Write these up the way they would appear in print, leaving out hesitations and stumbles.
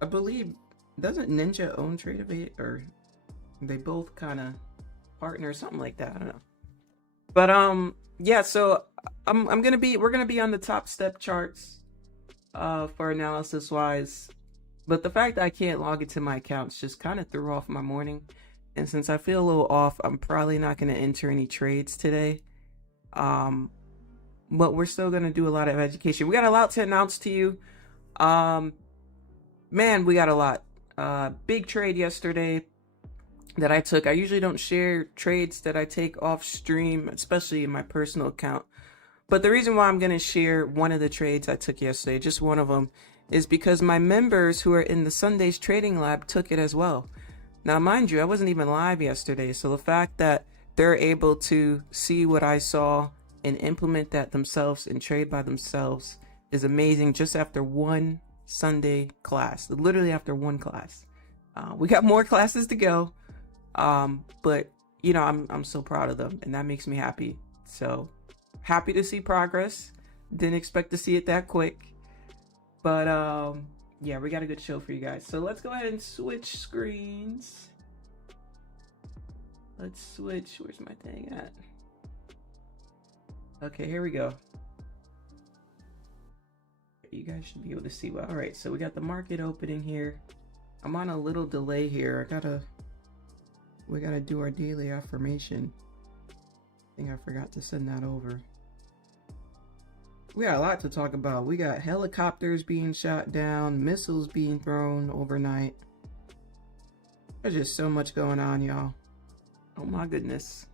I believe, doesn't Ninja own Tradingviews, or they both kind of partner, something like that. I don't know. But yeah. So we're gonna be on the top step charts for analysis wise. But the fact that I can't log into my accounts just kind of threw off my morning. And since I feel a little off, I'm probably not going to enter any trades today. But we're still going to do a lot of education. We got a lot to announce to you. Man, we got a lot. Big trade yesterday that I took. I usually don't share trades that I take off stream, especially in my personal account. But the reason why I'm going to share one of the trades I took yesterday, just one of them, is because my members who are in the Sundays Trading Lab took it as well. Now, mind you, I wasn't even live yesterday, so the fact that they're able to see what I saw and implement that themselves and trade by themselves is amazing just after one Sunday class, literally after one class. We got more classes to go, but, you know, I'm so proud of them, and that makes me happy. So, happy to see progress. Didn't expect to see it that quick. But yeah, we got a good show for you guys. So let's go ahead and switch screens. Let's switch. Where's my thing at? Okay, here we go. You guys should be able to see well. All right, so we got the market opening here. I'm on a little delay here. We gotta do our daily affirmation. I think I forgot to send that over. We got a lot to talk about. We got helicopters being shot down, missiles being thrown overnight. There's just so much going on, y'all. Oh my goodness.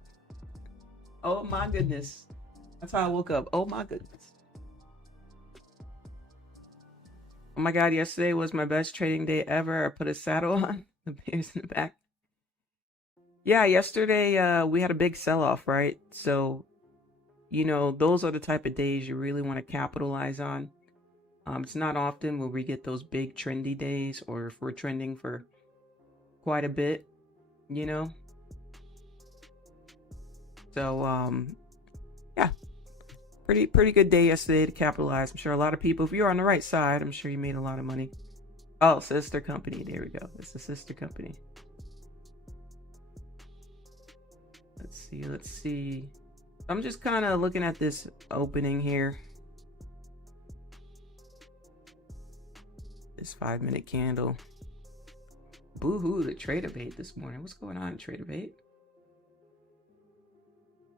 Oh my goodness. That's how I woke up. Oh my goodness. Oh my god, yesterday was my best trading day ever. I put a saddle on. The bears in the back. Yeah, yesterday we had a big sell-off, right? So, you know, those are the type of days you really want to capitalize on. It's not often where we get those big trendy days, or if we're trending for quite a bit, you know. So, yeah, pretty good day yesterday to capitalize. I'm sure a lot of people, if you're on the right side, I'm sure you made a lot of money. Oh, sister company. There we go. It's the sister company. Let's see. I'm just kind of looking at this opening here. This 5-minute candle. Boo-hoo, the trader bait this morning. What's going on, trader bait?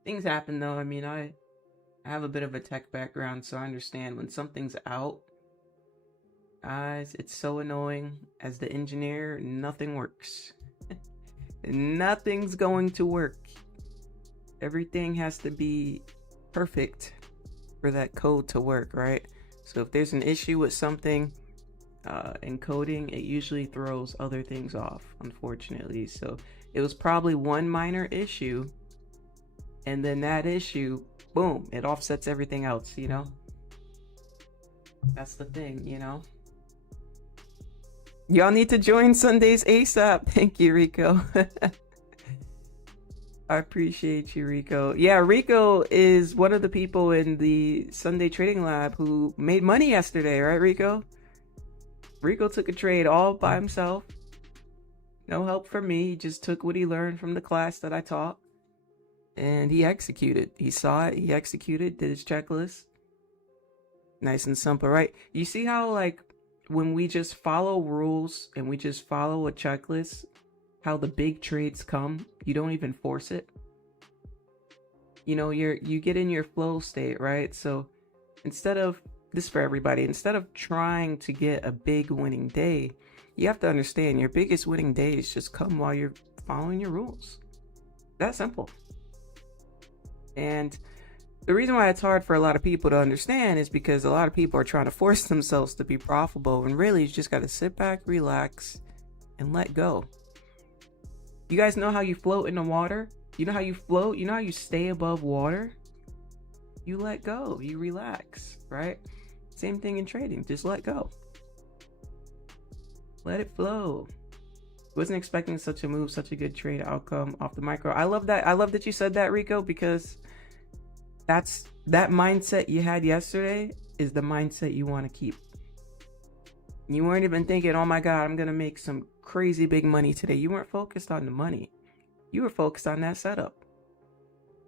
Things happen though. I mean, I have a bit of a tech background, so I understand when something's out. Guys, it's so annoying. As the engineer, nothing works. Nothing's going to work. Everything has to be perfect for that code to work, right? So if there's an issue with something in coding, it usually throws other things off, unfortunately. So it was probably one minor issue, and then that issue, boom, it offsets everything else, you know? That's the thing, you know? Y'all need to join Sundays ASAP. Thank you, Rico. I appreciate you, Rico. Yeah, Rico is one of the people in the Sunday Trading Lab who made money yesterday, right, Rico? Rico took a trade all by himself. No help from me. He just took what he learned from the class that I taught, and he executed. He saw it, he executed, did his checklist. Nice and simple, right? You see how, like, when we just follow rules and we just follow a checklist, how the big trades come, you don't even force it. You know, you get in your flow state, right? So instead of this, for everybody, instead of trying to get a big winning day, you have to understand your biggest winning days just come while you're following your rules. That simple. And the reason why it's hard for a lot of people to understand is because a lot of people are trying to force themselves to be profitable, and really you just got to sit back, relax, and let go. You guys know how you float in the water? You know how you float? You know how you stay above water? You let go. You relax, right? Same thing in trading. Just let go. Let it flow. Wasn't expecting such a move, such a good trade outcome off the micro. I love that. I love that you said that, Rico, because that mindset you had yesterday is the mindset you want to keep. You weren't even thinking, oh my God, I'm going to make some crazy big money today. You weren't focused on the money. You were focused on that setup.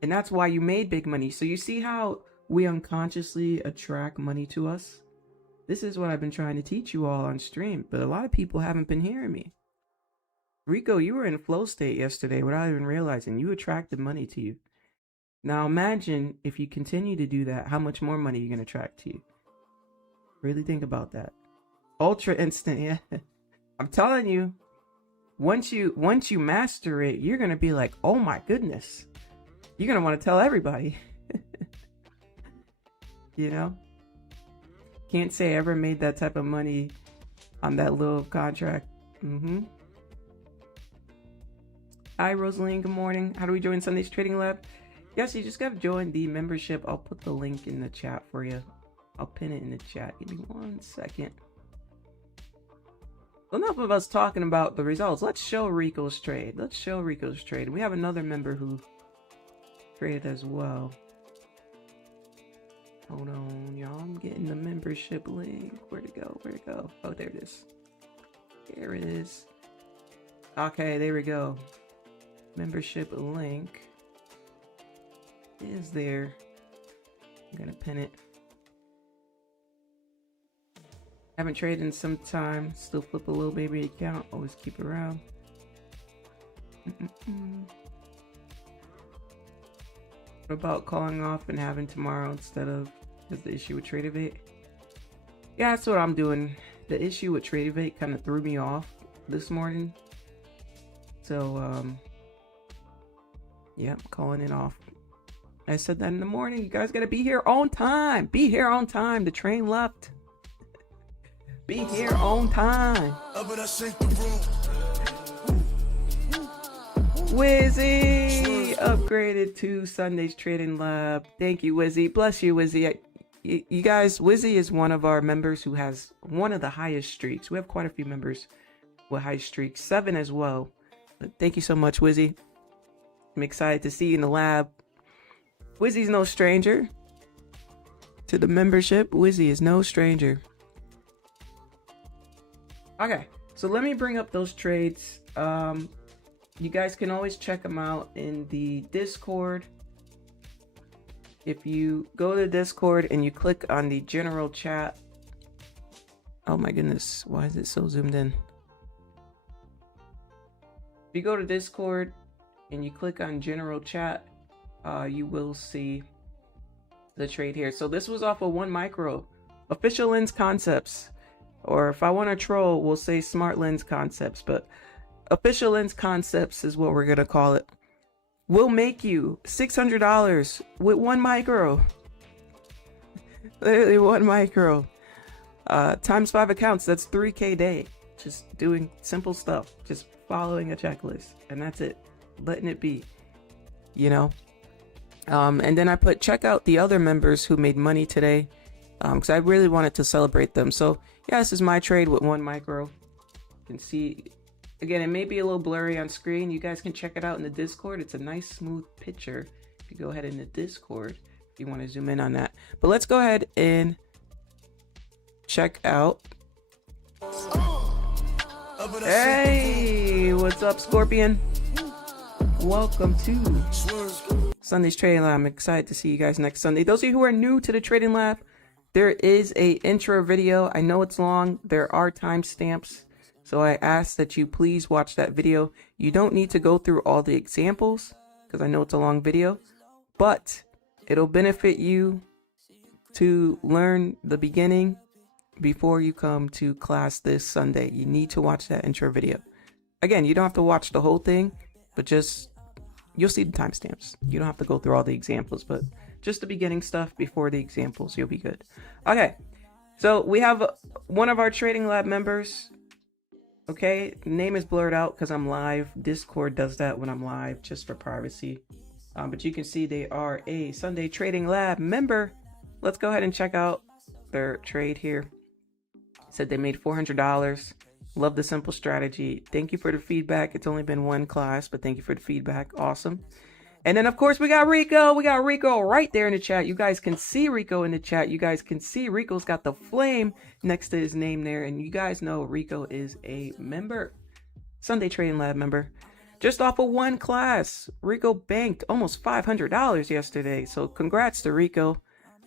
And that's why you made big money. So you see how we unconsciously attract money to us? This is what I've been trying to teach you all on stream, but a lot of people haven't been hearing me. Rico, you were in flow state yesterday without even realizing you attracted money to you. Now imagine if you continue to do that, how much more money you're going to attract to you. Really think about that. Ultra instant, yeah. I'm telling you, once you master it, you're going to be like, oh my goodness. You're going to want to tell everybody. You know? Can't say I ever made that type of money on that little contract. Hi, Rosaline. Good morning. How do we join Sunday's Trading Lab? Yes, you just got to join the membership. I'll put the link in the chat for you. I'll pin it in the chat. Give me 1 second. Enough of us talking about the results. Let's show Rico's trade. Let's show Rico's trade. We have another member who traded as well. Hold on, y'all. I'm getting the membership link. Where'd it go? Where'd it go? Oh, there it is. There it is. Okay, there we go. Membership link is there. I'm gonna pin it. Haven't traded in some time. Still flip a little baby account. Always keep it around. What about calling off and having tomorrow instead of because the issue with Tradingviews? Yeah, that's what I'm doing. The issue with Tradingviews kind of threw me off this morning. So, yeah, I'm calling it off. I said that in the morning. You guys got to be here on time. Be here on time. The train left. Be here on time. Wizzy upgraded to Sunday's Trading Lab. Thank you, Wizzy. Bless you, Wizzy. You guys, Wizzy is one of our members who has one of the highest streaks. We have quite a few members with high streaks, 7 as well. But thank you so much, Wizzy. I'm excited to see you in the lab. Wizzy's no stranger to the membership. Wizzy is no stranger. Okay, so let me bring up those trades. You guys can always check them out in the Discord. If you go to Discord and you click on the general chat. Oh my goodness, why is it so zoomed in? If you go to Discord and you click on general chat, you will see the trade here. So this was off of 1 micro, official lens concepts. Or if I want to troll, we'll say smart lens concepts, but official lens concepts is what we're going to call it. We'll make you $600 with 1 micro. Literally 1 micro. Times 5 accounts, that's 3K a day. Just doing simple stuff. Just following a checklist. And that's it. Letting it be. You know? And then I put check out the other members who made money today. Because I really wanted to celebrate them. So yeah, this is my trade with 1 micro. You can see, again, it may be a little blurry on screen. You guys can check it out in the Discord. It's a nice smooth picture. If you go ahead in the Discord, if you want to zoom in on that. But let's go ahead and check out. Hey, what's up, Scorpion? Welcome to Sunday's Trading Lab. I'm excited to see you guys next Sunday. Those of you who are new to the Trading Lab, there is a intro video. I know it's long. There are timestamps. So I ask that you please watch that video. You don't need to go through all the examples because I know it's a long video, but it'll benefit you to learn the beginning before you come to class this Sunday. You need to watch that intro video. Again, you don't have to watch the whole thing, but just, you'll see the timestamps. You don't have to go through all the examples, but just the beginning stuff before the examples. You'll be good. Okay, so we have one of our Trading Lab members. Okay, name is blurred out because I'm live. Discord does that when I'm live just for privacy. But you can see they are a Sunday Trading Lab member. Let's go ahead and check out their trade here. Said they made $400. Love the simple strategy. Thank you for the feedback. It's only been 1 class, but thank you for the feedback. Awesome. And then, of course, we got Rico. We got Rico right there in the chat. You guys can see Rico in the chat. You guys can see Rico's got the flame next to his name there. And you guys know Rico is a member, Sunday Trading Lab member. Just off of one class, Rico banked almost $500 yesterday. So congrats to Rico.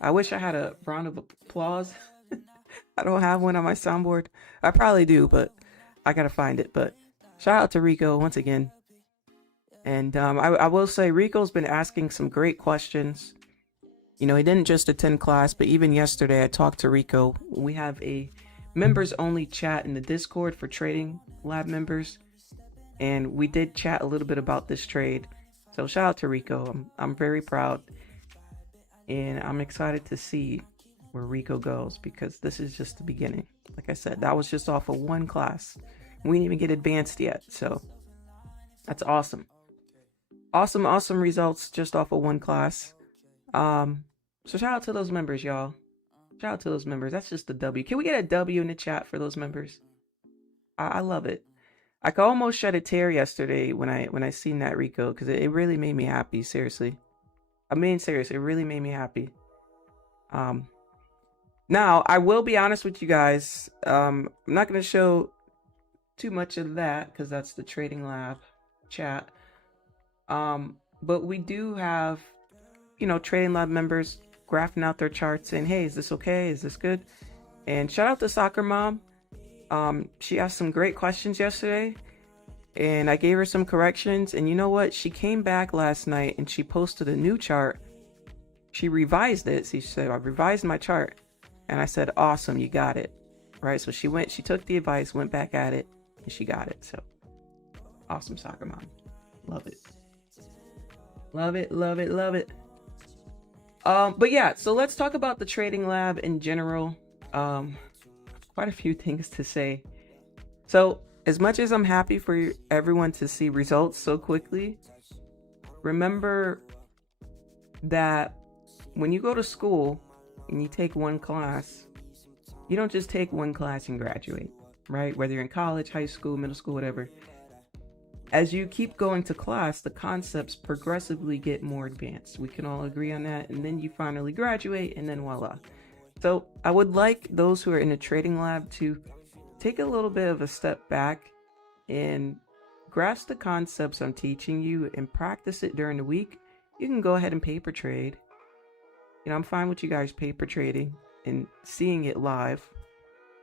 I wish I had a round of applause. I don't have one on my soundboard. I probably do, but I gotta find it. But shout out to Rico once again. And I will say Rico's been asking some great questions. You know, he didn't just attend class, but even yesterday I talked to Rico. We have a members only chat in the Discord for Trading Lab members. And we did chat a little bit about this trade. So shout out to Rico. I'm very proud. And I'm excited to see where Rico goes, because this is just the beginning. Like I said, that was just off of one class. We didn't even get advanced yet. So that's awesome. Awesome results just off of one class. So shout out to those members, y'all. Shout out to those members. That's just a W. Can we get a W in the chat for those members? I love it. I could almost shed a tear yesterday when I seen that, Rico, because it really made me happy. Seriously, I mean, seriously, it really made me happy. Now I will be honest with you guys. I'm not gonna show too much of that because that's the Trading Lab chat. But we do have, you know, Trading Lab members graphing out their charts saying, hey, is this okay? Is this good? And shout out to Soccer Mom. She asked some great questions yesterday and I gave her some corrections. And you know what? She came back last night and she posted a new chart. She revised it. She said, I revised my chart. And I said, awesome, you got it. Right. So she took the advice, went back at it, and she got it. So awesome, Soccer Mom. Love it. Love it, love it, love it. But yeah, so let's talk about the Trading Lab in general. Quite a few things to say. So as much as I'm happy for everyone to see results so quickly, remember that when you go to school and you take one class, you don't just take one class and graduate, right? Whether you're in college, high school, middle school, whatever. As you keep going to class, the concepts progressively get more advanced. We can all agree on that. And then you finally graduate and then voila. So I would like those who are in the Trading Lab to take a little bit of a step back and grasp the concepts I'm teaching you and practice it during the week. You can go ahead and paper trade. You know, I'm fine with you guys paper trading and seeing it live.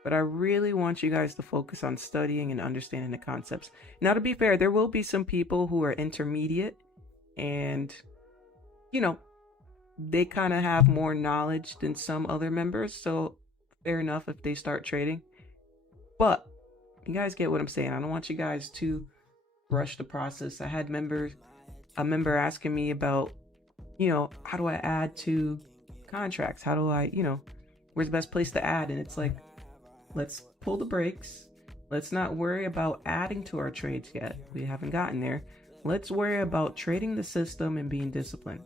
But I really want you guys to focus on studying and understanding the concepts. Now, to be fair, there will be some people who are intermediate and, you know, they kind of have more knowledge than some other members. So fair enough if they start trading. But you guys get what I'm saying. I don't want you guys to rush the process. I had a member asking me about, you know, how do I add to contracts? How do I, you know, where's the best place to add? And it's like, let's pull the brakes. Let's not worry about adding to our trades yet. We haven't gotten there. Let's worry about trading the system and being disciplined.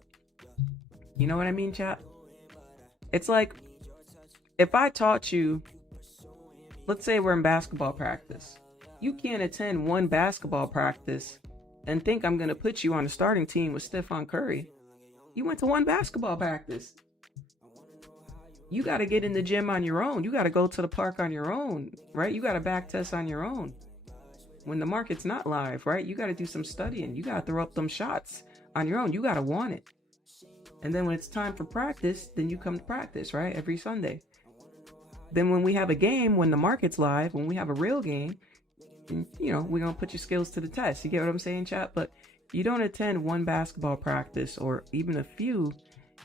You know what I mean, chat? It's like, if I taught you, let's say we're in basketball practice. You can't attend one basketball practice and think I'm going to put you on the starting team with Stephen Curry. You went to one basketball practice. You got to get in the gym on your own. You got to go to the park on your own, right? You got to back test on your own. When the market's not live, right? You got to do some studying. You got to throw up them shots on your own. You got to want it. And then when it's time for practice, then you come to practice, right? Every Sunday. Then when we have a game, when the market's live, when we have a real game, you know, we're going to put your skills to the test. You get what I'm saying, chat? But you don't attend one basketball practice or even a few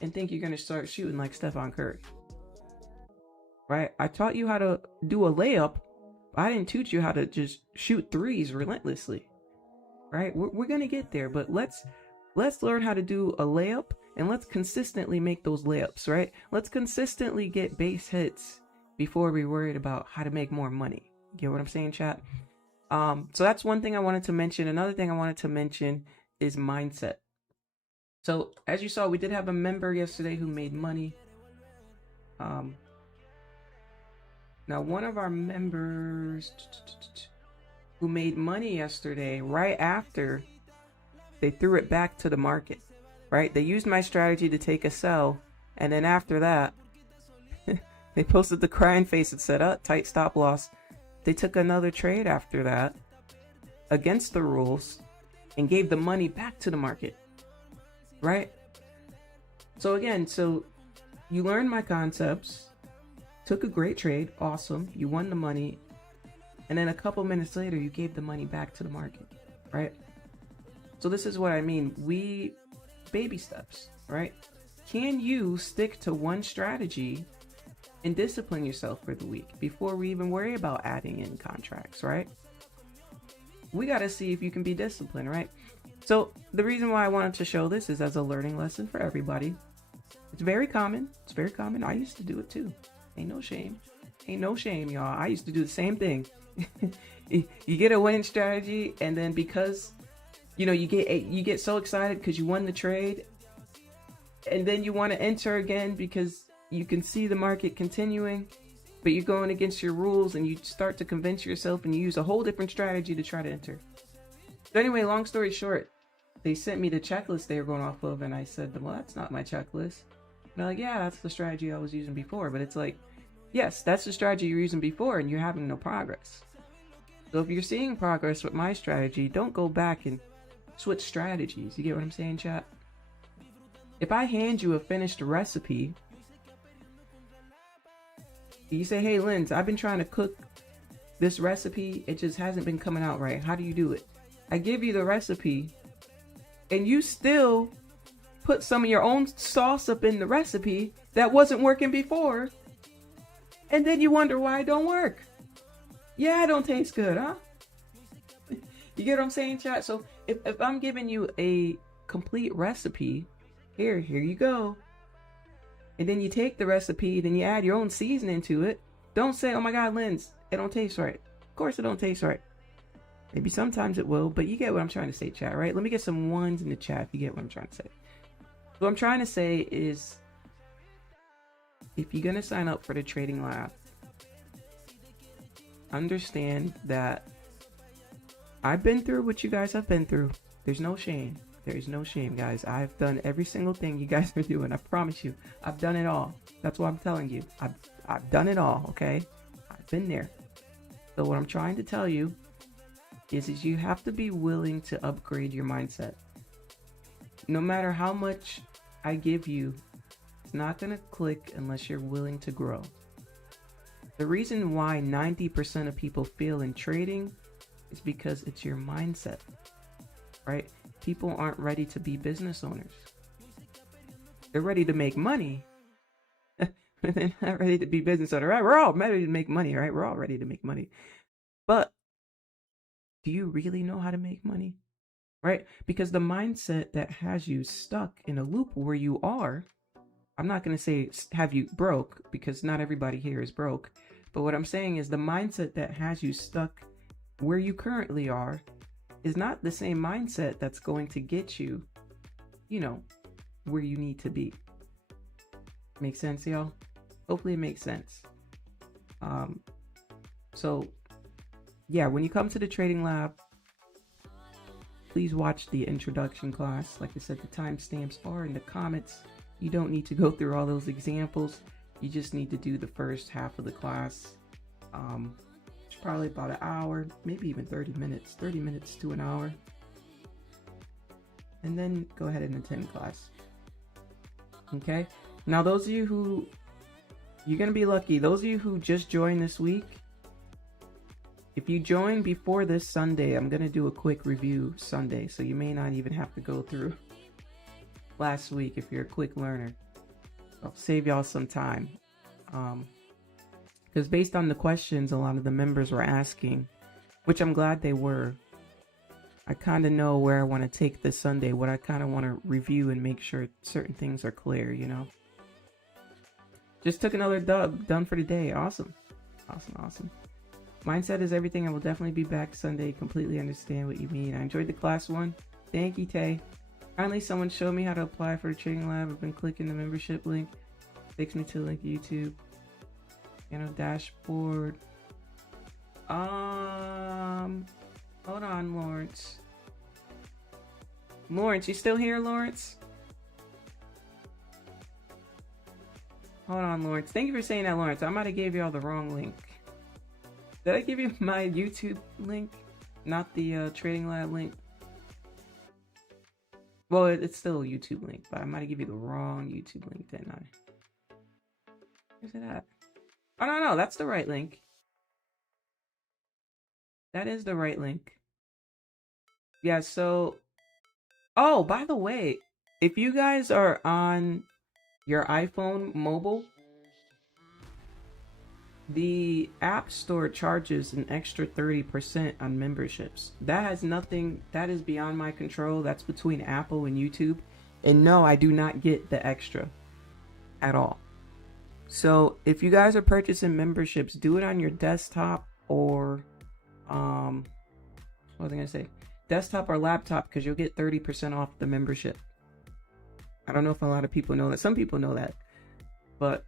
and think you're going to start shooting like Stephen Curry. Right? I taught you how to do a layup. I didn't teach you how to just shoot threes relentlessly. Right? We're going to get there, but let's learn how to do a layup and let's consistently make those layups, right? Let's consistently get base hits before we're worried about how to make more money. Get what I'm saying, chat? So that's one thing I wanted to mention. Another thing I wanted to mention is mindset. So as you saw, we did have a member yesterday who made money. Now, one of our members who made money yesterday, right after they threw it back to the market. right? They used my strategy to take a sell, and then after that, they posted the crying face and said, tight stop loss. They took another trade after that against the rules and gave the money back to the market, right? So again, you learned my concepts, took a great trade, awesome, you won the money, and then a couple minutes later, you gave the money back to the market, right? So this is what I mean. Baby steps, right? Can you stick to one strategy and discipline yourself for the week before we even worry about adding in contracts, right? We got to see if you can be disciplined, right? So the reason why I wanted to show this is as a learning lesson for everybody. It's very common. It's very common. I used to do it too. Ain't no shame. Ain't no shame, y'all. I used to do the same thing. You get a winning strategy, and then because you get so excited because you won the trade, and then you want to enter again because you can see the market continuing, but you're going against your rules, and you start to convince yourself, and you use a whole different strategy to try to enter. So anyway, long story short, they sent me the checklist they were going off of, and I said, well, that's not my checklist. And they're like, yeah, that's the strategy I was using before. But it's like, yes, that's the strategy you're using before, and you're having no progress. So if you're seeing progress with my strategy, don't go back and switch strategies. You get what I'm saying, chat? If I hand you a finished recipe, you say, hey, Linz, I've been trying to cook this recipe. It just hasn't been coming out right. How do you do it? I give you the recipe, and you still put some of your own sauce up in the recipe that wasn't working before. And then you wonder why it don't work. Yeah, it don't taste good, huh? You get what I'm saying, chat? So if I'm giving you a complete recipe, here you go. And then you take the recipe, then you add your own seasoning to it. Don't say, oh my God, Linz, it don't taste right. Of course it don't taste right. Maybe sometimes it will, but you get what I'm trying to say, chat, right? Let me get some ones in the chat if you get what I'm trying to say. What I'm trying to say is, if you're going to sign up for the Trading Lab, understand that I've been through what you guys have been through. There's no shame. There is no shame, guys. I've done every single thing you guys are doing. I promise you. I've done it all. That's what I'm telling you. I've done it all, okay? I've been there. So what I'm trying to tell you is you have to be willing to upgrade your mindset. No matter how much I give you, it's not going to click unless you're willing to grow. The reason why 90% of people fail in trading is because it's your mindset, right? People aren't ready to be business owners. They're ready to make money, but they're not ready to be business owners, right? We're all ready to make money, right? We're all ready to make money. But do you really know how to make money, right? Because the mindset that has you stuck in a loop where you are, I'm not going to say have you broke, because not everybody here is broke. But what I'm saying is the mindset that has you stuck where you currently are is not the same mindset that's going to get you, where you need to be. Make sense, y'all? Hopefully it makes sense. So yeah, when you come to the Trading Lab, please watch the introduction class. Like I said, the timestamps are in the comments. You don't need to go through all those examples. You just need to do the first half of the class. It's probably about an hour, maybe even 30 minutes to an hour. And then go ahead and attend class. Okay? Now, those of you who, you're going to be lucky. Those of you who just joined this week, if you join before this Sunday, I'm going to do a quick review Sunday. So you may not even have to go through last week if you're a quick learner. I'll save y'all some time. Because based on the questions a lot of the members were asking, which I'm glad they were, I kind of know where I want to take this Sunday, what I kind of want to review and make sure certain things are clear, Just took another dub, done for the day. Awesome. Mindset is everything. I will definitely be back Sunday. Completely understand what you mean. I enjoyed the class one. Thank you, Tay. Finally, someone showed me how to apply for the Trading Lab. I've been clicking the membership link. Takes me to link YouTube. Dashboard. Hold on, Lawrence. Lawrence, you still here, Lawrence? Hold on, Lawrence. Thank you for saying that, Lawrence. I might have gave y'all the wrong link. Did I give you my YouTube link? Not the Trading Lab link? Well, it's still a YouTube link, but I might have given you the wrong YouTube link, didn't I? Where's it at? Oh, no, that's the right link. That is the right link. Yeah, so... Oh, by the way, if you guys are on your iPhone mobile, the App Store charges an extra 30% on memberships. That has nothing, that is beyond my control. That's between Apple and YouTube. And no, I do not get the extra at all. So if you guys are purchasing memberships, do it on your desktop or, what was I gonna say? Desktop or laptop, because you'll get 30% off the membership. I don't know if a lot of people know that. Some people know that. But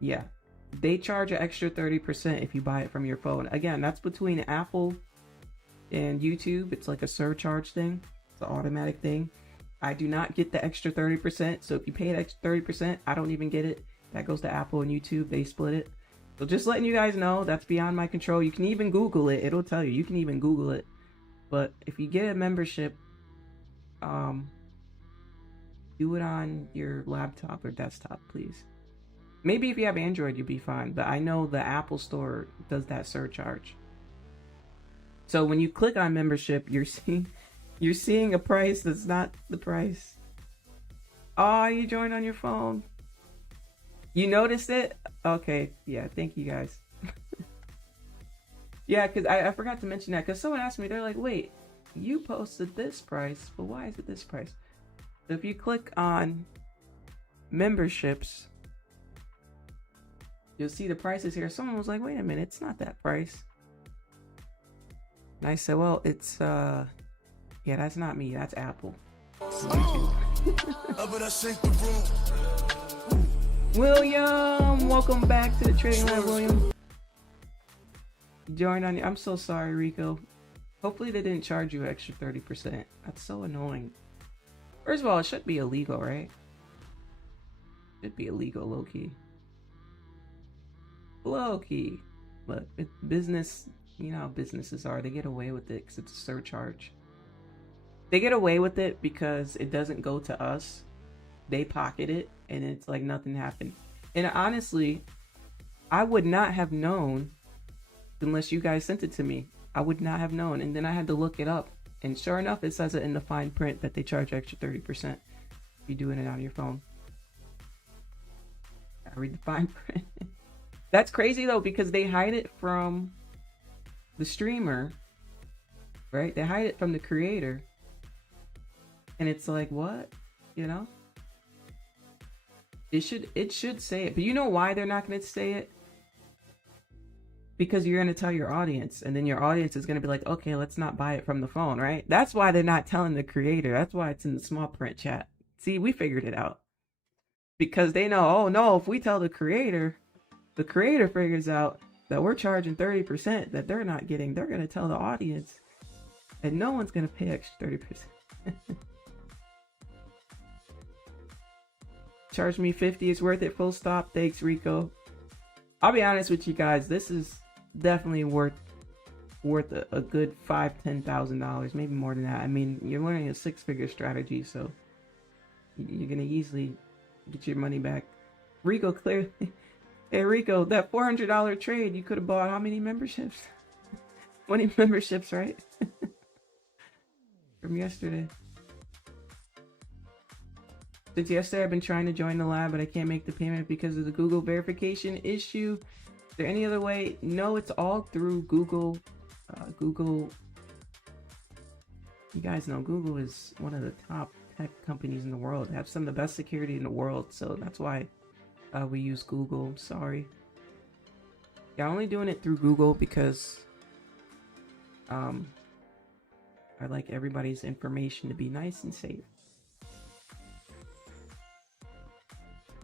yeah, they charge an extra 30% if you buy it from your phone. Again, that's between Apple and YouTube. It's like a surcharge thing. It's an automatic thing. I do not get the extra 30%. So if you pay an extra 30%, I don't even get it. That goes to Apple and YouTube. They split it. So just letting you guys know, that's beyond my control. You can even Google it. It'll tell you. You can even Google it. But if you get a membership, do it on your laptop or desktop, please. Maybe if you have Android, you'll be fine. But I know the Apple Store does that surcharge. So when you click on membership, you're seeing a price that's not the price. Oh, you joined on your phone. You noticed it? Okay, yeah, thank you guys. Yeah, because I forgot to mention that, because someone asked me, they're like, wait, you posted this price, but why is it this price? So if you click on memberships, you'll see the prices here. Someone was like, wait a minute, it's not that price. And I said, well, it's, yeah, that's not me, that's Apple. William, welcome back to the Trading Lab, William. Join on. I'm so sorry, Rico. Hopefully they didn't charge you extra 30%. That's so annoying. First of all, it should be illegal, right? Should be illegal, low-key. Low-key. But it's business, you know how businesses are. They get away with it because it's a surcharge. They get away with it because it doesn't go to us. They pocket it, and it's like nothing happened. And honestly, I would not have known unless you guys sent it to me. I would not have known. And then I had to look it up. And sure enough, it says it in the fine print that they charge extra 30% if you're doing it on your phone. I read the fine print. That's crazy though, because they hide it from the streamer, right? They hide it from the creator. And it's like, what? You know? It should say it. But you know why they're not going to say it? Because you're going to tell your audience, and then your audience is going to be like, okay, let's not buy it from the phone, right? That's why they're not telling the creator. That's why it's in the small print chat. See, we figured it out. Because they know, oh no, if we tell the creator figures out that we're charging 30% that they're not getting, they're going to tell the audience, and no one's going to pay extra 30%. Charge me 50, it's worth it, full stop. Thanks, Rico. I'll be honest with you guys, this is definitely worth a good $5,000-$10,000, maybe more than that. I mean, you're learning a 6-figure strategy, so you're gonna easily get your money back. Rico, clearly, hey Rico, that $400 trade, you could have bought how many memberships? 20 memberships, right? From yesterday. Since yesterday, I've been trying to join the lab, but I can't make the payment because of the Google verification issue. Is there any other way? No, it's all through Google. Google, you guys know Google is one of the top tech companies in the world. They have some of the best security in the world, so that's why we use Google. Sorry. Yeah, I'm only doing it through Google because I like everybody's information to be nice and safe.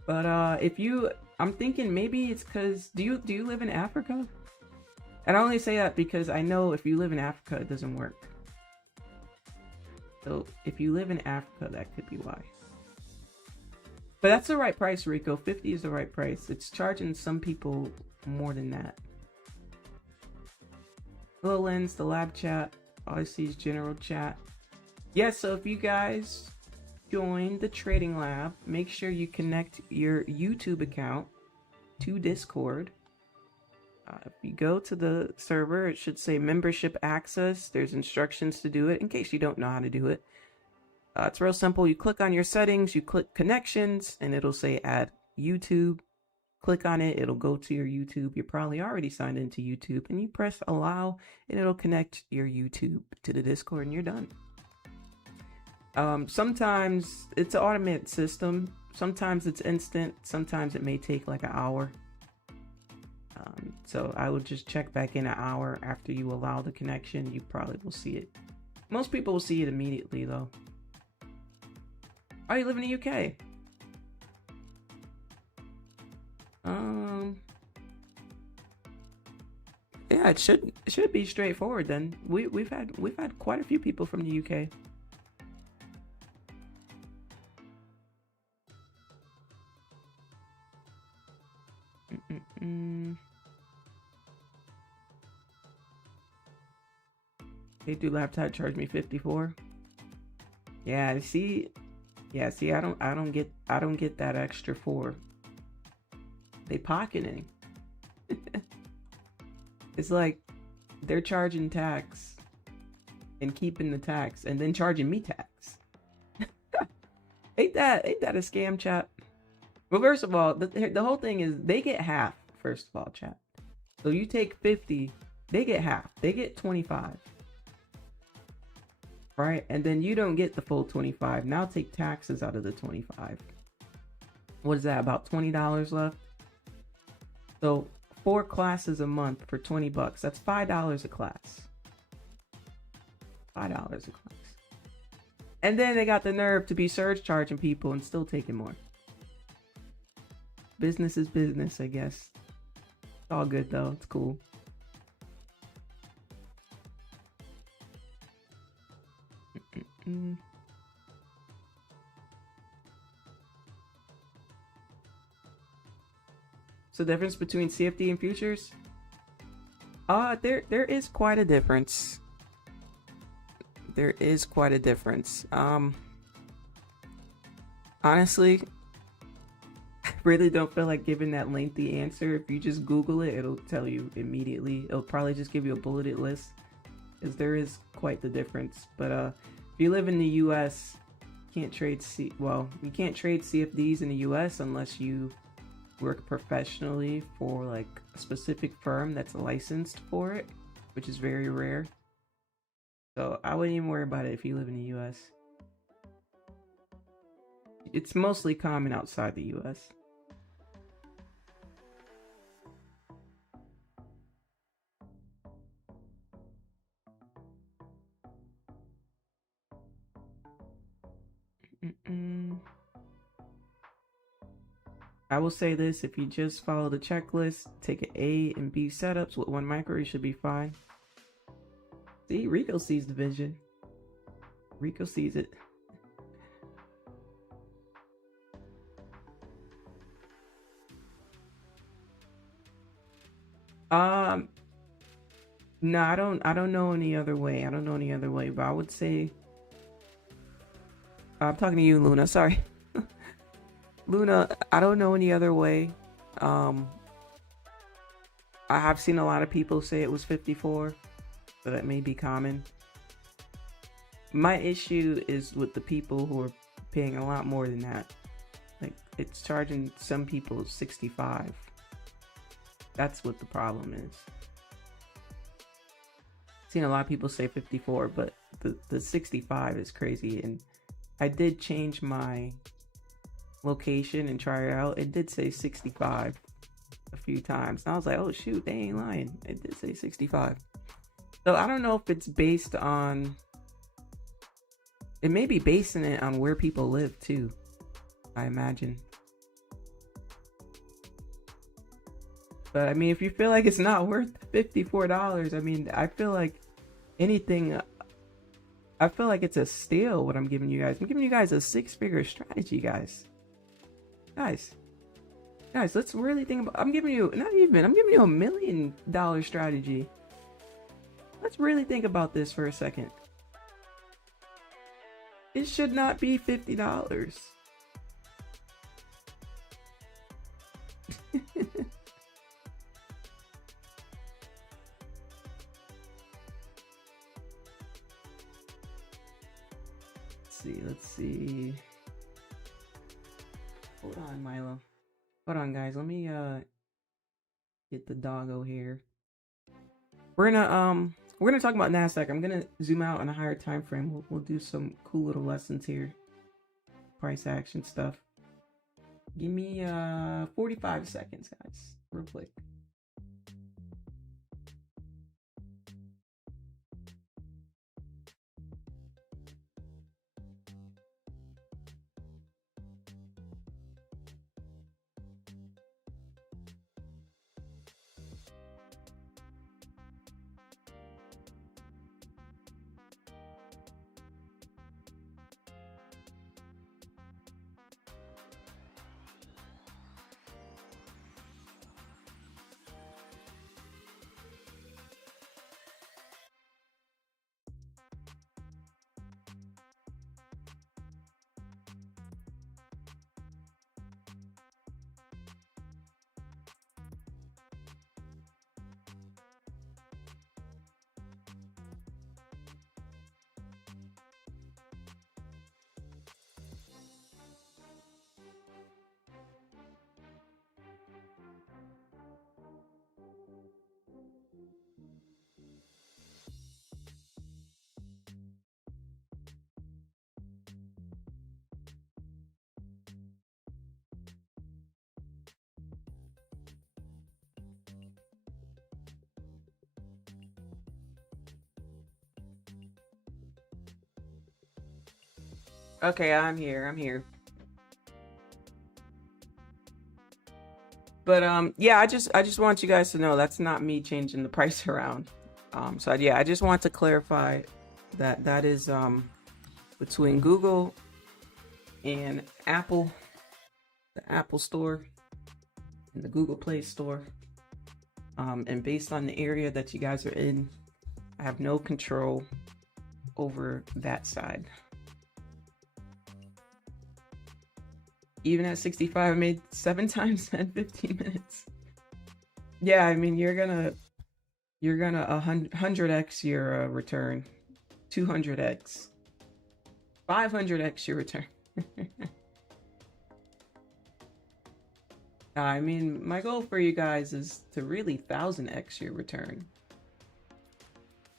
But if you, I'm thinking maybe it's because, do you live in Africa? And I only say that because I know if you live in Africa, it doesn't work. So if you live in Africa, that could be why. But that's the right price, Rico. 50 is the right price. It's charging some people more than that. Hello, Lens, the lab chat. All I see is general chat. Yeah, so if you guys join the trading lab, make sure you connect your YouTube account to Discord. If you go to the server, it should say membership access. There's instructions to do it in case you don't know how to do it. It's real simple. You click on your settings, you click connections, and it'll say add YouTube. Click on it, it'll go to your YouTube. You're probably already signed into YouTube, and you press allow, and it'll connect your YouTube to the Discord, and you're done. Sometimes it's an automated system. Sometimes it's instant. Sometimes it may take like an hour. So I would just check back in an hour after you allow the connection. You probably will see it. Most people will see it immediately though. Oh, you live in the UK? Yeah, it should be straightforward then. We've had quite a few people from the UK. They do laptop charge me 54. Yeah, see, I don't get that extra 4. They pocketing. It's like they're charging tax and keeping the tax and then charging me tax. Ain't that a scam, chat? Well, first of all, the whole thing is they get half, first of all, chat. So you take 50, they get half. They get 25. Right? And then you don't get the full 25. Now take taxes out of the 25. What is that, about $20 left? So 4 classes a month for 20 bucks. That's $5 a class. $5 a class. And then they got the nerve to be surge charging people and still taking more. Business is business, I guess. It's all good though. It's cool. So the difference between CFD and futures? There is quite a difference. There is quite a difference. Honestly, I really don't feel like giving that lengthy answer. If you just Google it, it'll tell you immediately. It'll probably just give you a bulleted list, because there is quite the difference. But if you live in the U.S., you can't trade you can't trade CFDs in the U.S. unless you work professionally for like a specific firm that's licensed for it, which is very rare. So I wouldn't even worry about it if you live in the US. It's mostly common outside the US. I will say this, if you just follow the checklist, take an A and B setups with 1 micro, you should be fine. See, Rico sees the vision. Rico sees it. No, I don't know any other way. I don't know any other way, but I would say I'm talking to you, Luna, sorry. Luna, I don't know any other way. I have seen a lot of people say it was 54, so that may be common. My issue is with the people who are paying a lot more than that. Like, it's charging some people 65. That's what the problem is. I've seen a lot of people say 54, but the 65 is crazy. And I did change my location and try it out. It did say 65 a few times, and I was like, oh shoot, they ain't lying, it did say 65. So I don't know if it's based on, it may be basing it on where people live too, I imagine. But I mean, if you feel like it's not worth $54, I mean, I feel like anything, I feel like it's a steal what I'm giving you guys. I'm giving you guys a 6-figure strategy, guys. Guys, let's really think about, I'm giving you $1 million strategy. Let's really think about this for a second. It should not be $50. Let's see. Hold on, Milo. Hold on, guys. Let me get the doggo here. We're gonna talk about Nasdaq. I'm gonna zoom out on a higher time frame. We'll do some cool little lessons here. Price action stuff. Give me 45 seconds, guys, real quick. Okay, I'm here. But yeah, I just want you guys to know that's not me changing the price around. So yeah, I just want to clarify that that is between Google and Apple, the Apple Store and the Google Play Store. And based on the area that you guys are in, I have no control over that side. Even at 65, I made 7 times in 15 minutes. Yeah, I mean, you're gonna 100x your return, 200x, 500x your return. I mean, my goal for you guys is to really 1000x your return.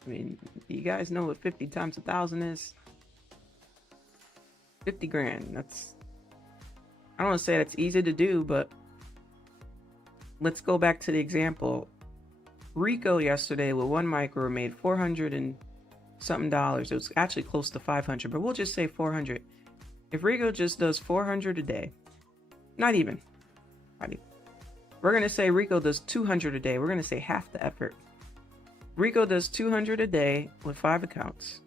I mean, you guys know what 50 times 1,000 is? 50 grand. That's, I don't want to say that's easy to do, but let's go back to the example. Rico yesterday with 1 micro made 400 and something dollars. It was actually close to 500, but we'll just say 400. If Rico just does 400 a day, not even. We're going to say Rico does 200 a day. We're going to say half the effort. Rico does 200 a day with 5 accounts.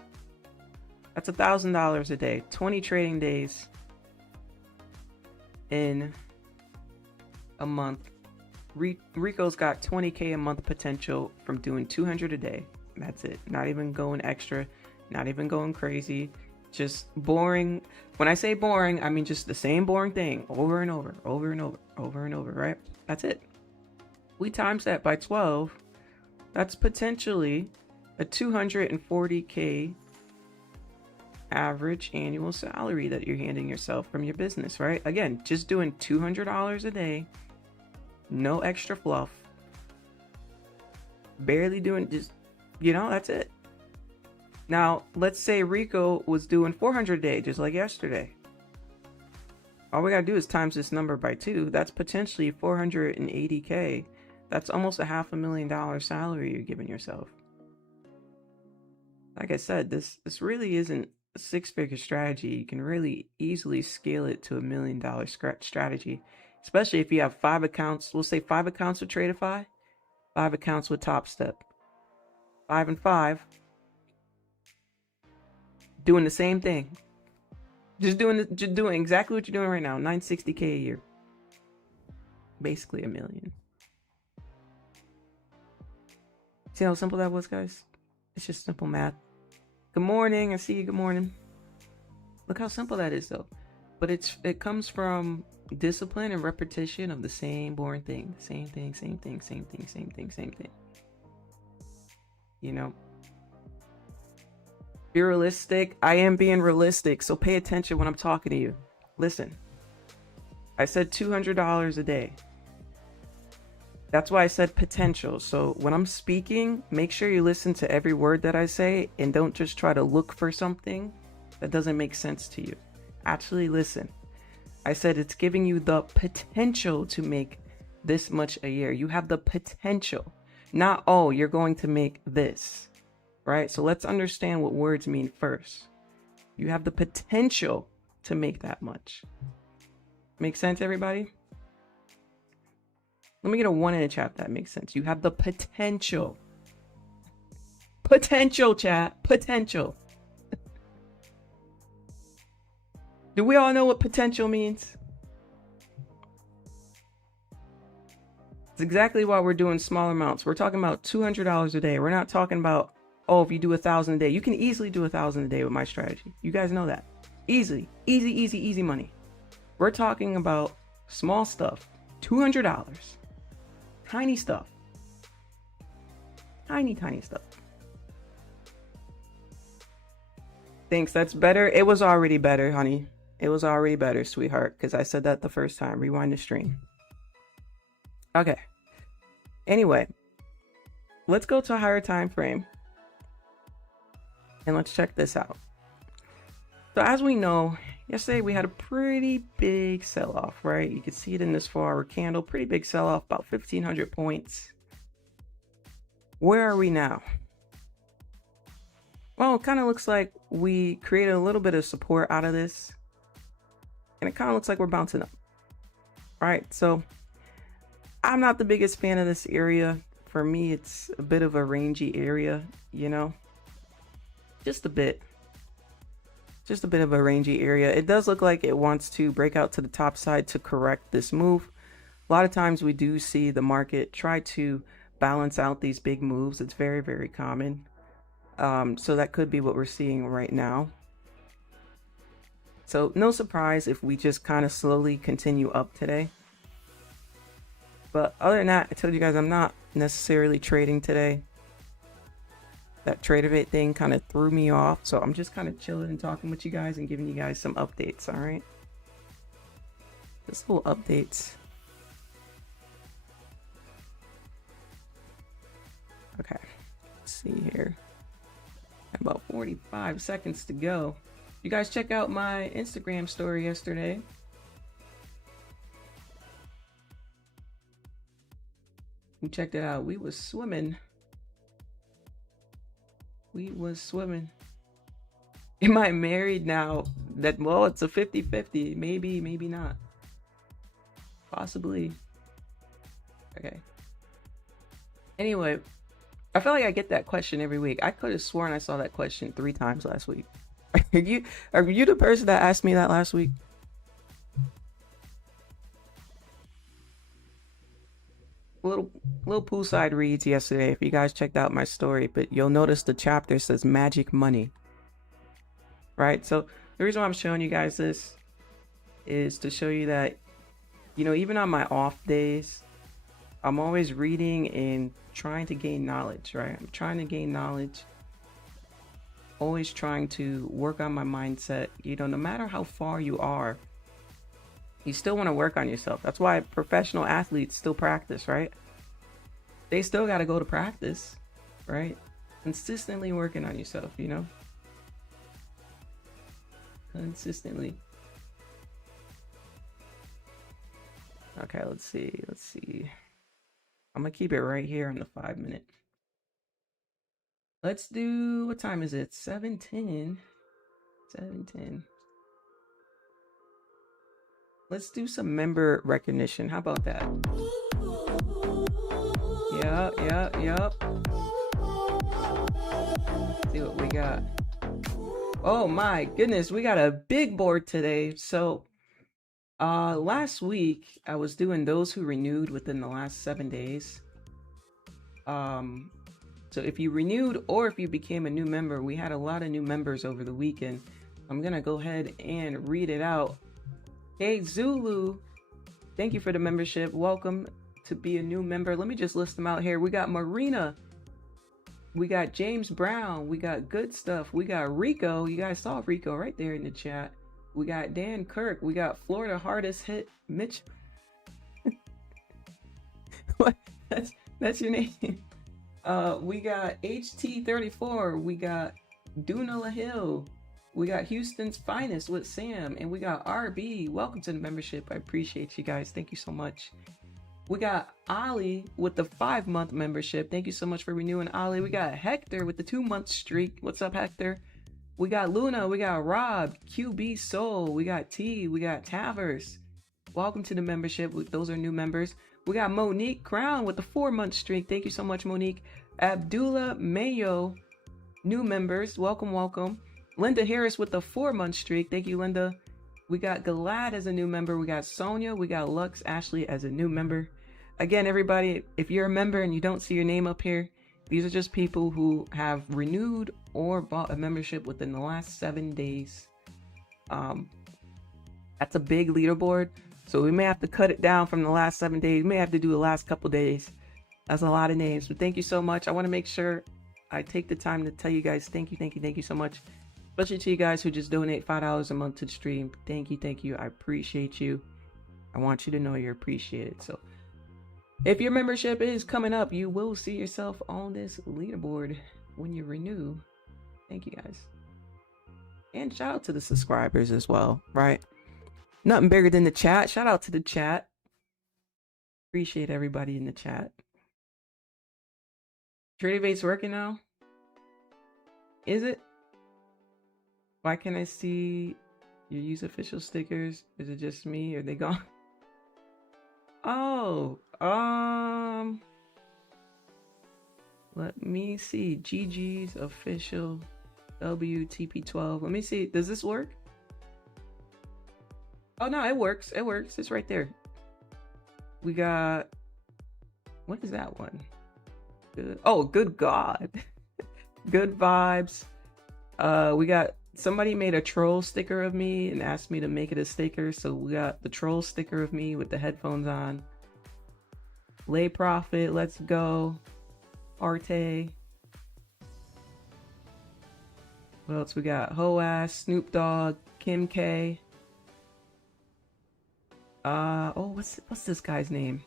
That's $1,000 a day, 20 trading days in a month. Rico's got 20K a month potential from doing 200 a day. That's it. Not even going extra, not even going crazy, just boring. When I say boring, I mean just the same boring thing over and over, right? That's it. We times that by 12. That's potentially a 240K average annual salary that you're handing yourself from your business, right? Again, just doing $200 a day, no extra fluff, barely doing, just, that's it. Now, let's say Rico was doing 400 a day, just like yesterday. All we gotta do is times this number by 2. That's potentially 480K. That's almost a $500,000 salary you're giving yourself. Like I said, this really isn't a 6-figure strategy. You can really easily scale it to $1 million strategy, especially if you have 5 accounts. We'll say 5 accounts with Tradify, 5 accounts with Top Step, 5 and 5, doing the same thing. Just doing exactly what you're doing right now. $960K a year. Basically a million. See how simple that was, guys? It's just simple math. Good morning. I see you. Good morning. Look how simple that is, though. But it comes from discipline and repetition of the same boring thing. Same thing, same thing, same thing, same thing, same thing. You know? Be realistic. I am being realistic, so pay attention when I'm talking to you. Listen. I said $200 a day. That's why I said potential. So when I'm speaking, make sure you listen to every word that I say and don't just try to look for something that doesn't make sense to you. Actually listen. I said it's giving you the potential to make this much a year. You have the potential. Not, oh, you're going to make this. Right? So let's understand what words mean first. You have the potential to make that much. Make sense, everybody? Let me get a 1 in the chat if that makes sense. You have the potential. Potential, chat. Potential. Do we all know what potential means? It's exactly why we're doing small amounts. We're talking about $200 a day. We're not talking about, oh, if you do 1,000 a day. You can easily do 1,000 a day with my strategy. You guys know that. Easily. Easy money. We're talking about small stuff. $200. Tiny stuff. Tiny stuff. Thanks, that's better. It was already better, honey. It was already better, sweetheart, because I said that the first time. Rewind the stream. Okay. Anyway, let's go to a higher time frame. And let's check this out. So as we know, yesterday we had a pretty big sell-off, right? You can see it in this 4-hour candle. Pretty big sell-off, about 1,500 points. Where are we now? Well, it kind of looks like we created a little bit of support out of this. And it kind of looks like we're bouncing up. All right, so I'm not the biggest fan of this area. For me, it's a bit of a rangy area, you know? Just a bit. Just a bit of a rangy area. It does look like it wants to break out to the top side to correct this move. A lot of times we do see the market try to balance out these big moves. It's very, very common. So that could be what we're seeing right now. So no surprise if we just kind of slowly continue up today. But other than that, I told you guys I'm not necessarily trading today. That Tradingviews thing kind of threw me off, so I'm just kind of chilling and talking with you guys and giving you guys some updates, all right? Just little updates. Okay, let's see here. About 45 seconds to go. You guys check out my Instagram story yesterday. We checked it out. We was swimming. Am I married now? Well, it's a 50-50. Maybe, maybe not. Possibly. Okay. Anyway, I feel like I get that question every week. I could have sworn I saw that question 3 times last week. Are you the person that asked me that last week? Little poolside reads yesterday if you guys checked out my story, but you'll notice the chapter says magic money, right? So the reason why I'm showing you guys this is to show you that, you know, even on my off days, I'm always reading and trying to gain knowledge, right? I'm trying to gain knowledge, always trying to work on my mindset. You know, no matter how far you are, you still want to work on yourself. That's why professional athletes still practice, right? They still got to go to practice, right? Consistently working on yourself, you know? Consistently. Okay, let's see. I'm gonna keep it right here on the 5-minute. Let's do, what time is it? 7:10. 7:10. Let's do some member recognition. How about that? Yup. See what we got. Oh my goodness, we got a big board today. So Last week I was doing those who renewed within the last 7 days. Um, so if you renewed or if you became a new member, we had a lot of new members over the weekend. I'm gonna go ahead and read it out. Hey Zulu, thank you for the membership. Welcome to be a new member. Let me just list them out here. We got Marina, we got James Brown, we got Good Stuff, we got Rico. You guys saw Rico right there in the chat. We got Dan Kirk, we got Florida Hardest Hit Mitch. What? That's your name. We got HT34, we got Duna Hill, we got Houston's Finest with Sam, and we got RB. Welcome to the membership. I appreciate you guys. Thank you so much. We got Ali with the 5-month membership. Thank you so much for renewing, Ali. We got Hector with the 2-month streak. What's up, Hector? We got Luna, we got Rob, QB Soul, we got T, we got Tavers. Welcome to the membership. Those are new members. We got Monique Crown with the 4-month streak. Thank you so much, Monique. Abdullah Mayo, new members. Welcome, welcome. Linda Harris with the 4-month streak. Thank you, Linda. We got Galad as a new member. We got Sonia. We got Lux Ashley as a new member. Again, everybody, if you're a member and you don't see your name up here, these are just people who have renewed or bought a membership within the last 7 days. That's a big leaderboard. So we may have to cut it down from the last 7 days. We may have to do the last couple days. That's a lot of names. But thank you so much. I want to make sure I take the time to tell you guys thank you so much. Especially to you guys who just donate $5 a month to the stream. Thank you. I appreciate you. I want you to know you're appreciated. So if your membership is coming up, you will see yourself on this leaderboard when you renew. Thank you guys. And shout out to the subscribers as well, right? Nothing bigger than the chat. Shout out to the chat. Appreciate everybody in the chat. Tradingviews working now? Is it? Why can't I see your use official stickers? Is it just me? Are they gone? Oh, let me see. GG's official WTP12. Let me see. Does this work? Oh no, it works. It works. It's right there. We got, what is that one? Good. Oh, good God. Good vibes. We got, somebody made a troll sticker of me and asked me to make it a sticker. So we got the troll sticker of me with the headphones on. Lay Profit, let's go. Arte. What else we got? Hoass, Snoop Dogg, Kim K. Oh, what's this guy's name?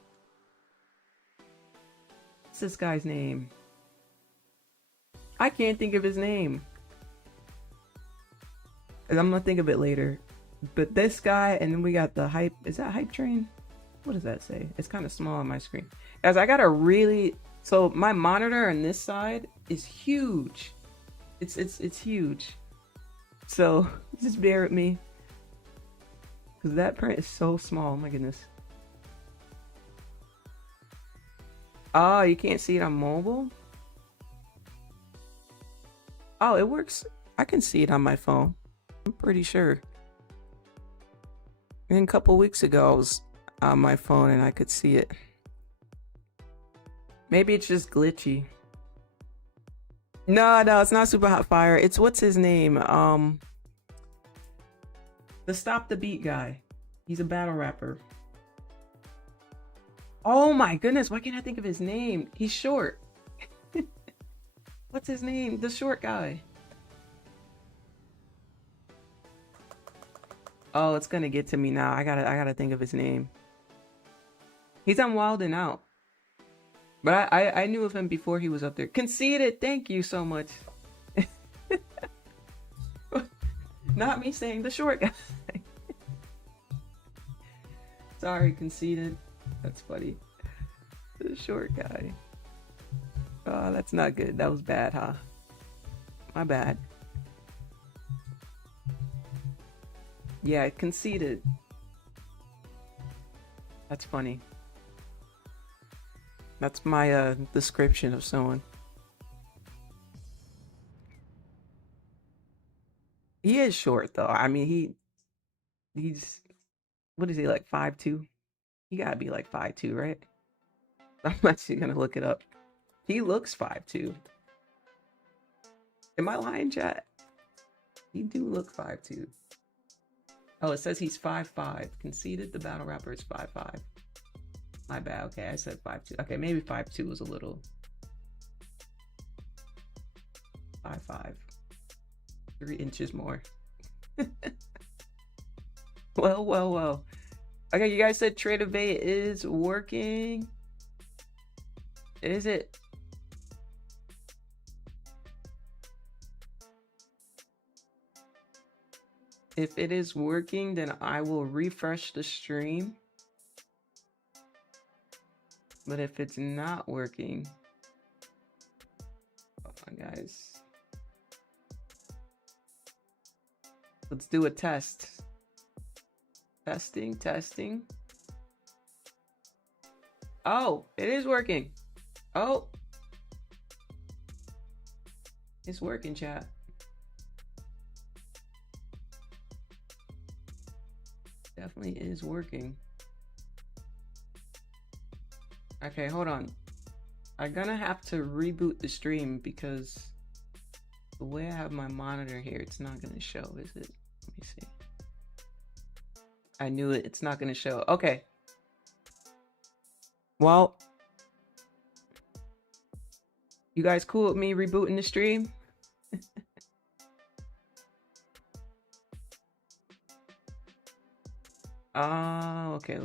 What's this guy's name? I can't think of his name. I'm gonna think of it later. But this guy, and then we got the hype. Is that Hype Train? What does that say? It's kind of small on my screen. Guys, I got a really, so my monitor on this side is huge. It's huge. So just bear with me. Because that print is so small. Oh my goodness. Oh, you can't see it on mobile? Oh, it works. I can see it on my phone. I'm pretty sure. And a couple weeks ago, I was on my phone and I could see it. Maybe it's just glitchy. No, it's not Super Hot Fire. It's, what's his name? The Stop the Beat guy. He's a battle rapper. Oh my goodness, why can't I think of his name? He's short. What's his name? The short guy. Oh, it's gonna get to me now. I gotta think of his name. He's on Wild and Out. But I knew of him before he was up there. Conceited, thank you so much. Not me saying the short guy. Sorry, Conceited. That's funny. The short guy. Oh, that's not good. That was bad, huh? My bad. Yeah, Conceited. That's funny. That's my description of someone. He is short though. I mean, he's What is he, like 5'2"? He gotta be like 5'2", right? I'm actually gonna look it up. He looks 5'2". Am I lying, chat? He do look 5'2". Oh, it says he's 5'5". Conceded the battle rapper is 5'5". My bad. Okay, I said 5'2". Okay, maybe 5'2" was a little. 5'5". 3 inches more. Well. Okay, you guys said Tradingviews is working. Is it? If it is working, then I will refresh the stream. But if it's not working, hold on, guys. Let's do a test. Testing. Oh, it is working. Oh, it's working, chat. Definitely is working. Okay, hold on. I'm gonna have to reboot the stream because the way I have my monitor here, it's not gonna show, is it? Let me see. I knew it. It's not gonna show. Okay. Well, you guys cool with me rebooting the stream? Okay.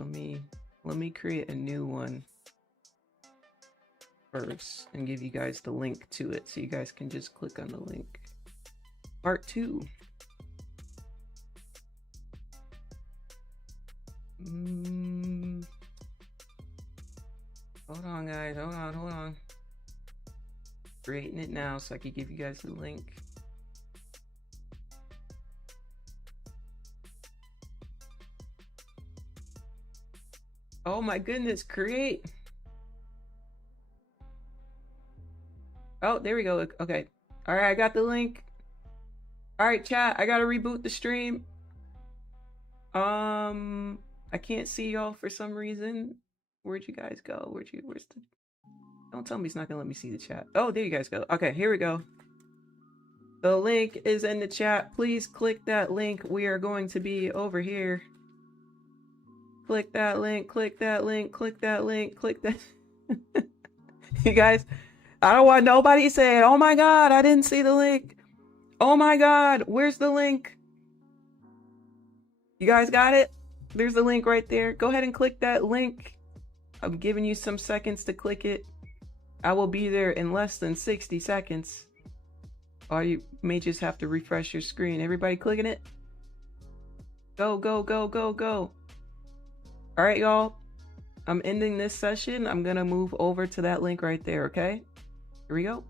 Let me create a new one first and give you guys the link to it so you guys can just click on the link. Part 2. Hold on, guys. Hold on. Creating it now so I can give you guys the link. Oh my goodness, create. Oh, there we go. Okay. All right, I got the link. All right, chat, I gotta reboot the stream. I can't see y'all for some reason. Where'd you guys go? Where's the... Don't tell me it's not gonna let me see the chat. Oh, there you guys go. Okay, here we go. The link is in the chat. Please click that link. We are going to be over here. Click that link, click that link, click that link, click that. You guys, I don't want nobody saying, oh my God, I didn't see the link. Oh my God, where's the link? You guys got it? There's the link right there. Go ahead and click that link. I'm giving you some seconds to click it. I will be there in less than 60 seconds. Or you may just have to refresh your screen. Everybody clicking it? Go. All right, y'all. I'm ending this session. I'm going to move over to that link right there, okay? Here we go.